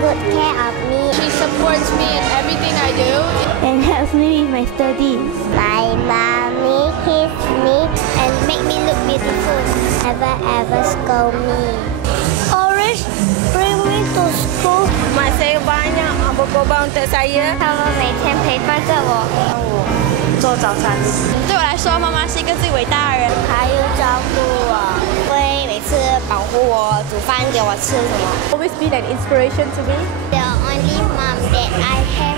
good care of me. She supports me in everything I do and helps me with my studies. My mommy kisses me and make me look beautiful. Never ever scold me. Always bring me to school. Mak saya banyak berkorban untuk saya. 他们每天陪伴着我，帮我做早餐。对我来说，妈妈是一个最伟大的人，还有照顾我，会每次保护我，煮饭给我吃什么。 always been an inspiration to me. The only mom that I have.